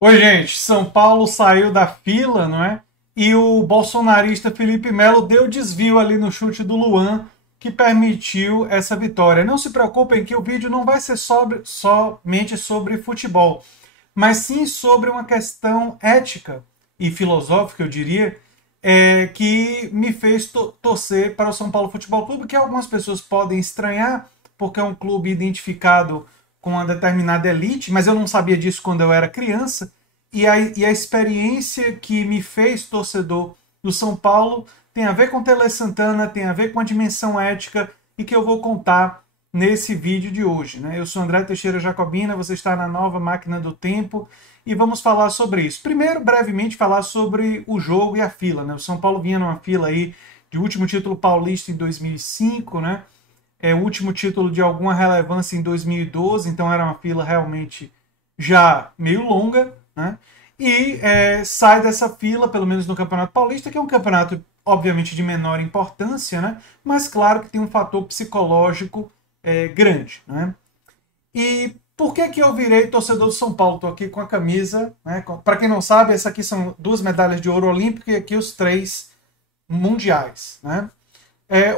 Oi, gente. São Paulo saiu da fila, não é? E o bolsonarista Felipe Melo deu desvio ali no chute do Luan, que permitiu essa vitória. Não se preocupem que o vídeo não vai ser somente sobre futebol, mas sim sobre uma questão ética e filosófica, eu diria, que me fez torcer para o São Paulo Futebol Clube, que algumas pessoas podem estranhar, porque é um clube identificado com uma determinada elite, mas eu não sabia disso quando eu era criança. E a experiência que me fez torcedor do São Paulo tem a ver com Tele Santana, tem a ver com a dimensão ética e que eu vou contar nesse vídeo de hoje. Né? Eu sou André Teixeira Jacobina, você está na nova máquina do tempo e vamos falar sobre isso. Primeiro, brevemente, falar sobre o jogo e a fila. Né? O São Paulo vinha numa fila aí de último título paulista em 2005, né? O último título de alguma relevância em 2012, então era uma fila realmente já meio longa, né? E sai dessa fila, pelo menos no Campeonato Paulista, que é um campeonato, obviamente, de menor importância, né? Mas claro que tem um fator psicológico grande, né? E por que que eu virei torcedor do São Paulo? Estou aqui com a camisa, né? Para quem não sabe, essa aqui são 2 medalhas de ouro olímpico e aqui os 3 mundiais, né?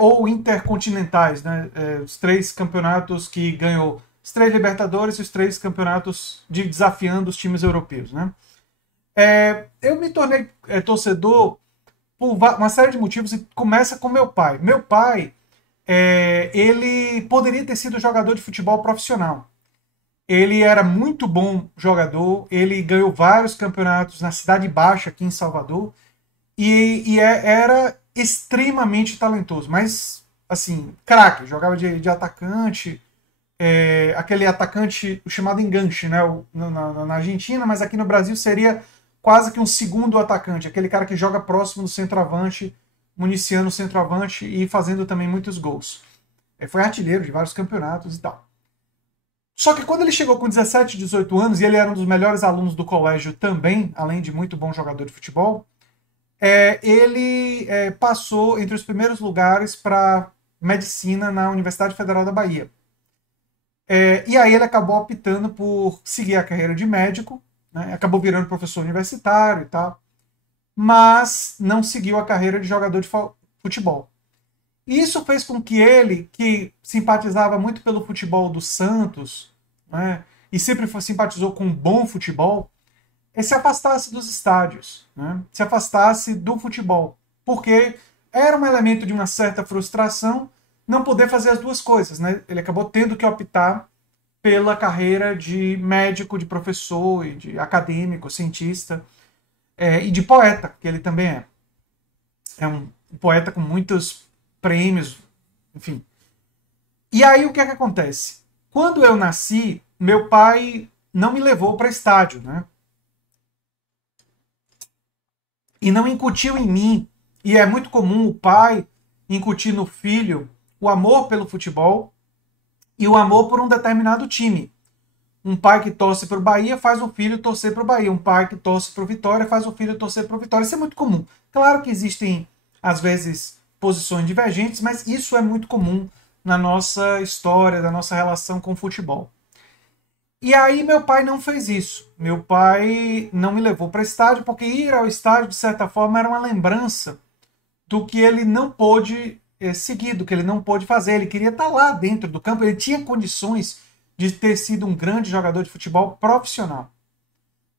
Ou intercontinentais, né? Os 3 campeonatos que ganhou, os 3 Libertadores e os 3 campeonatos desafiando os times europeus, né? Eu me tornei torcedor por uma série de motivos e começa com meu pai. Meu pai, ele poderia ter sido jogador de futebol profissional. Ele era muito bom jogador, ele ganhou vários campeonatos na Cidade Baixa, aqui em Salvador, era extremamente talentoso, mas assim, craque, jogava de atacante, aquele atacante chamado enganche, né, na Argentina, mas aqui no Brasil seria quase que um segundo atacante, aquele cara que joga próximo do centroavante, municiando o centroavante e fazendo também muitos gols. Foi artilheiro de vários campeonatos e tal. Só que quando ele chegou com 17, 18 anos, e ele era um dos melhores alunos do colégio também, além de muito bom jogador de futebol, ele passou entre os primeiros lugares para medicina na Universidade Federal da Bahia. E aí ele acabou optando por seguir a carreira de médico, né? Acabou virando professor universitário e tal, mas não seguiu a carreira de jogador de futebol. Isso fez com que ele, que simpatizava muito pelo futebol do Santos, né, e sempre simpatizou com um bom futebol, se afastasse dos estádios, né, se afastasse do futebol, porque era um elemento de uma certa frustração não poder fazer as duas coisas. Né? Ele acabou tendo que optar pela carreira de médico, de professor, e de acadêmico, cientista, e de poeta, que ele também é. É um poeta com muitos prêmios, enfim. E aí o que é que acontece? Quando eu nasci, meu pai não me levou para estádio, né? E não incutiu em mim. E é muito comum o pai incutir no filho o amor pelo futebol e o amor por um determinado time. Um pai que torce para o Bahia faz o filho torcer para o Bahia. Um pai que torce para o Vitória faz o filho torcer para o Vitória. Isso é muito comum. Claro que existem, às vezes, posições divergentes, mas isso é muito comum na nossa história, da nossa relação com o futebol. E aí meu pai não fez isso. Meu pai não me levou para estádio, porque ir ao estádio, de certa forma, era uma lembrança do que ele não pôde seguir, do que ele não pôde fazer. Ele queria estar lá dentro do campo, ele tinha condições de ter sido um grande jogador de futebol profissional.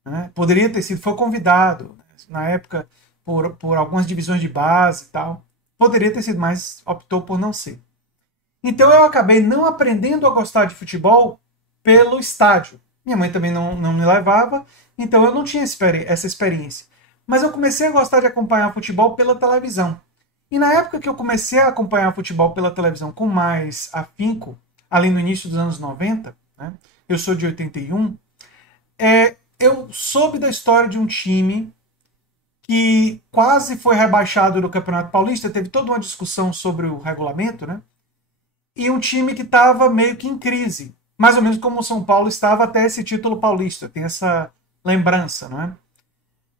Né? Poderia ter sido, foi convidado, né? Na época, por algumas divisões de base e tal. Poderia ter sido, mas optou por não ser. Então eu acabei não aprendendo a gostar de futebol pelo estádio. Minha mãe também não me levava, então eu não tinha essa experiência. Mas eu comecei a gostar de acompanhar futebol pela televisão. E na época que eu comecei a acompanhar futebol pela televisão com mais afinco, ali no início dos anos 90, né, eu sou de 81, eu soube da história de um time que quase foi rebaixado do Campeonato Paulista, teve toda uma discussão sobre o regulamento, né? E um time que estava meio que em crise, mais ou menos como o São Paulo estava até esse título paulista, tem essa lembrança, não é?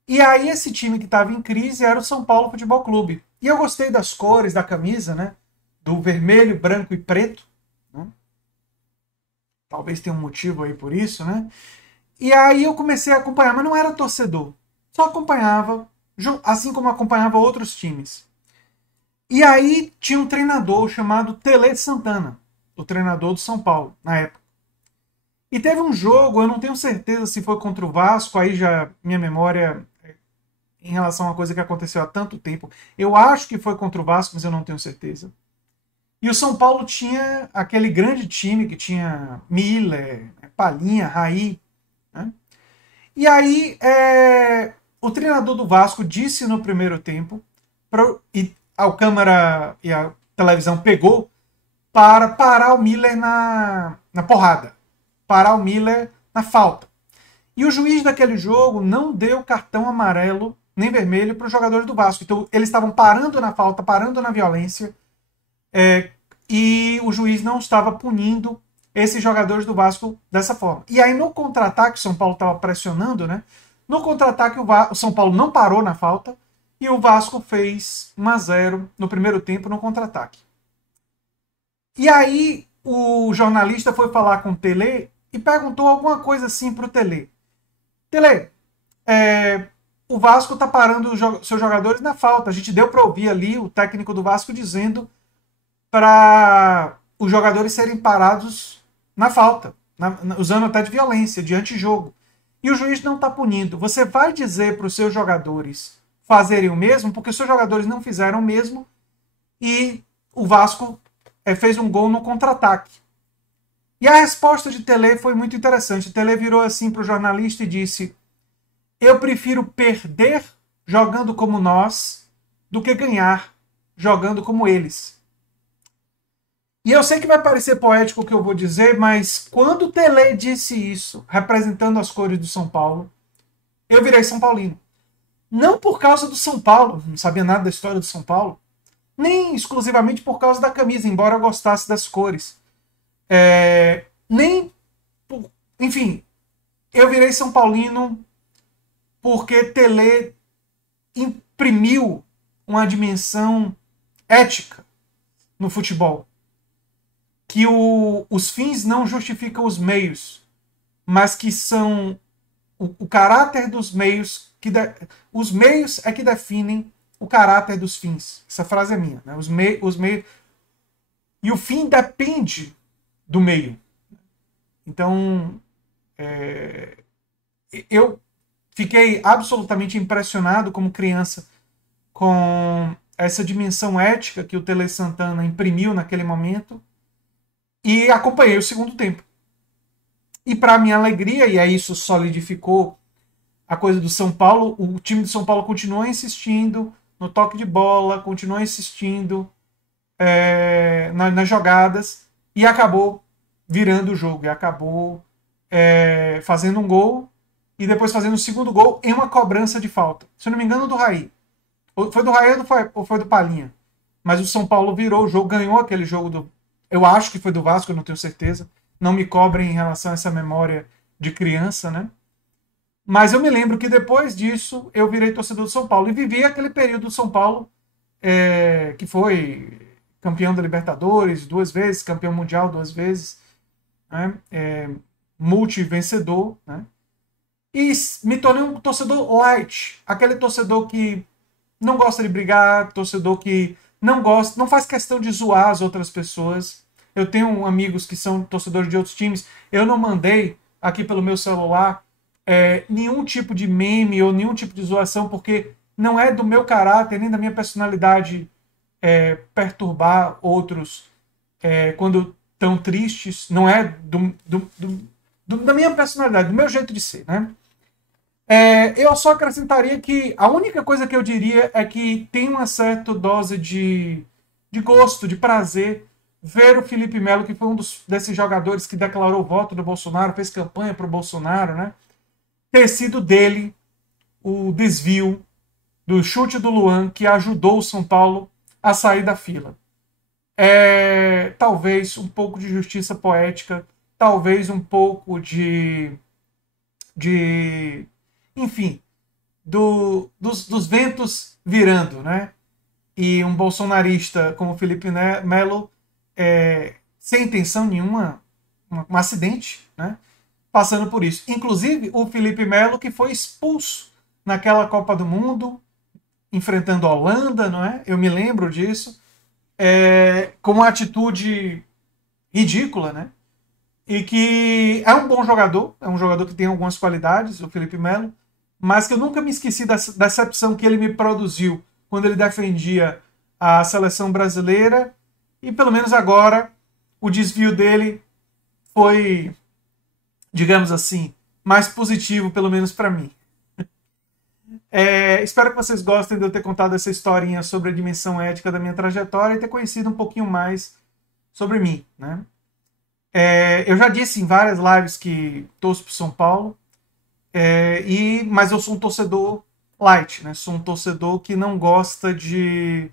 E aí esse time que estava em crise era o São Paulo Futebol Clube. E eu gostei das cores da camisa, né? Do vermelho, branco e preto. Né? Talvez tenha um motivo aí por isso, né? E aí eu comecei a acompanhar, mas não era torcedor. Só acompanhava, assim como acompanhava outros times. E aí tinha um treinador chamado Tele Santana, o treinador do São Paulo, na época. E teve um jogo, eu não tenho certeza se foi contra o Vasco, aí já minha memória em relação a uma coisa que aconteceu há tanto tempo. Eu acho que foi contra o Vasco, mas eu não tenho certeza. E o São Paulo tinha aquele grande time que tinha Miller, Palhinha, Raí. Né? E aí o treinador do Vasco disse no primeiro tempo, e a câmera e a televisão pegou, para parar o Miller na porrada. Parar o Miller na falta. E o juiz daquele jogo não deu cartão amarelo nem vermelho para os jogadores do Vasco. Então eles estavam parando na falta, parando na violência, e o juiz não estava punindo esses jogadores do Vasco dessa forma. E aí no contra-ataque, o São Paulo estava pressionando, né? No contra-ataque o São Paulo não parou na falta e o Vasco fez 1-0 no primeiro tempo no contra-ataque. E aí o jornalista foi falar com o Tele e perguntou alguma coisa assim para o Tele. Tele, o Vasco está parando os seus jogadores na falta. A gente deu para ouvir ali o técnico do Vasco dizendo para os jogadores serem parados na falta, usando até de violência, de antijogo. E o juiz não está punindo. Você vai dizer para os seus jogadores fazerem o mesmo, porque os seus jogadores não fizeram o mesmo e o Vasco fez um gol no contra-ataque. E a resposta de Tele foi muito interessante. Tele virou assim para o jornalista e disse: eu prefiro perder jogando como nós do que ganhar jogando como eles. E eu sei que vai parecer poético o que eu vou dizer, mas quando o Tele disse isso, representando as cores do São Paulo, eu virei São Paulino. Não por causa do São Paulo, não sabia nada da história do São Paulo, nem exclusivamente por causa da camisa, embora eu gostasse das cores. Enfim, eu virei São Paulino porque Tele imprimiu uma dimensão ética no futebol. Que os fins não justificam os meios, mas que são o caráter dos meios, os meios é que definem o caráter dos fins. Essa frase é minha. Né? Os meios, e o fim depende do meio. Então, eu fiquei absolutamente impressionado como criança com essa dimensão ética que o Tele Santana imprimiu naquele momento e acompanhei o segundo tempo. E para minha alegria, e aí isso solidificou a coisa do São Paulo, o time do São Paulo continuou insistindo no toque de bola, continuou insistindo nas jogadas e acabou virando o jogo, e acabou fazendo um gol e depois fazendo o segundo gol em uma cobrança de falta. Se eu não me engano, do Raí. Foi do Raí ou foi do Palhinha? Mas o São Paulo virou o jogo, ganhou aquele jogo eu acho que foi do Vasco, eu não tenho certeza. Não me cobrem em relação a essa memória de criança, né? Mas eu me lembro que depois disso eu virei torcedor do São Paulo e vivi aquele período do São Paulo que foi campeão da Libertadores 2 vezes, campeão mundial 2 vezes, né? Multi-vencedor, né? E me tornei um torcedor light, aquele torcedor que não gosta de brigar, torcedor que não faz questão de zoar as outras pessoas. Eu tenho amigos que são torcedores de outros times. Eu não mandei aqui pelo meu celular nenhum tipo de meme ou nenhum tipo de zoação, porque não é do meu caráter nem da minha personalidade perturbar outros quando estão tristes. Não é da minha personalidade, do meu jeito de ser, né? Eu só acrescentaria que a única coisa que eu diria é que tem uma certa dose de gosto, de prazer, ver o Felipe Melo, que foi um desses jogadores que declarou voto do Bolsonaro, fez campanha para o Bolsonaro, né? Ter sido dele o desvio do chute do Luan que ajudou o São Paulo a sair da fila. Talvez um pouco de justiça poética, talvez um pouco enfim, dos ventos virando, né? E um bolsonarista como Felipe Melo, sem intenção nenhuma, um acidente, né? passando por isso. Inclusive, o Felipe Melo, que foi expulso naquela Copa do Mundo, enfrentando a Holanda, não é? Eu me lembro disso, com uma atitude ridícula, né? E que é um bom jogador, é um jogador que tem algumas qualidades, o Felipe Melo, mas que eu nunca me esqueci da decepção que ele me produziu quando ele defendia a seleção brasileira, e pelo menos agora o desvio dele foi, digamos assim, mais positivo, pelo menos para mim. Espero que vocês gostem de eu ter contado essa historinha sobre a dimensão ética da minha trajetória e ter conhecido um pouquinho mais sobre mim, né? Eu já disse em várias lives que torço para São Paulo, mas eu sou um torcedor light, né? Sou um torcedor que não gosta de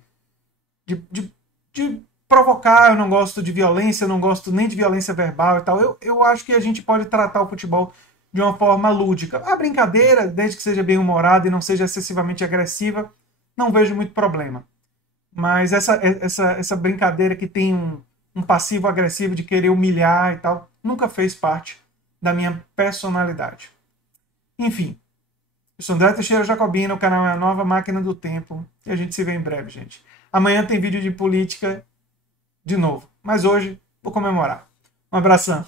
provocar, eu não gosto de violência, eu não gosto nem de violência verbal e tal. Eu acho que a gente pode tratar o futebol de uma forma lúdica. A brincadeira, desde que seja bem humorada e não seja excessivamente agressiva, não vejo muito problema. Mas essa brincadeira que tem um passivo agressivo de querer humilhar e tal, nunca fez parte da minha personalidade. Enfim, eu sou André Teixeira Jacobina, o canal é a Nova Máquina do Tempo, e a gente se vê em breve, gente. Amanhã tem vídeo de política de novo, mas hoje vou comemorar. Um abração.